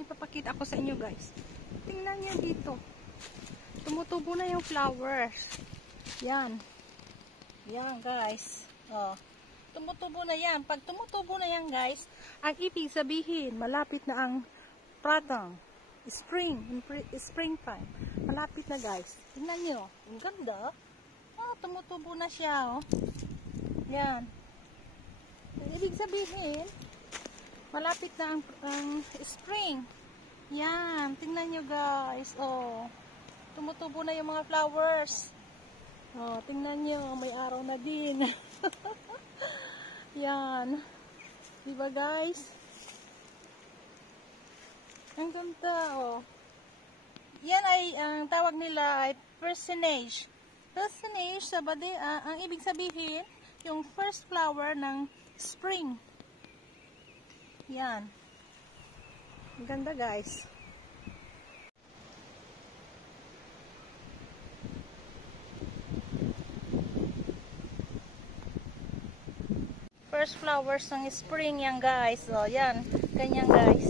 may papakita ako sa inyo guys. Tingnan niyo dito. Tumutubo na yung flowers. Yan. Yan guys. Oh. Tumutubo na yan. Pag tumutubo na yan guys, ang ibig sabihin, malapit na ang pratang. Springtime. Malapit na guys. Tingnan nyo. Ang ganda. Oh, tumutubo na siya. Oh. Yan. Ang ibig sabihin, malapit na ang spring. Yan. Tingnan nyo guys. Oh. Tumutubo na yung mga flowers. Oh, tingnan nyo. May araw na din. Yan. Diba guys? Ang ganda, oh. Yan ay, ang tawag nila ay personage. Personage, ang ibig sabihin, yung first flower ng spring. Yan. Ang ganda, guys. First flowers ng spring yan, guys. So, yan. Ganyan, guys.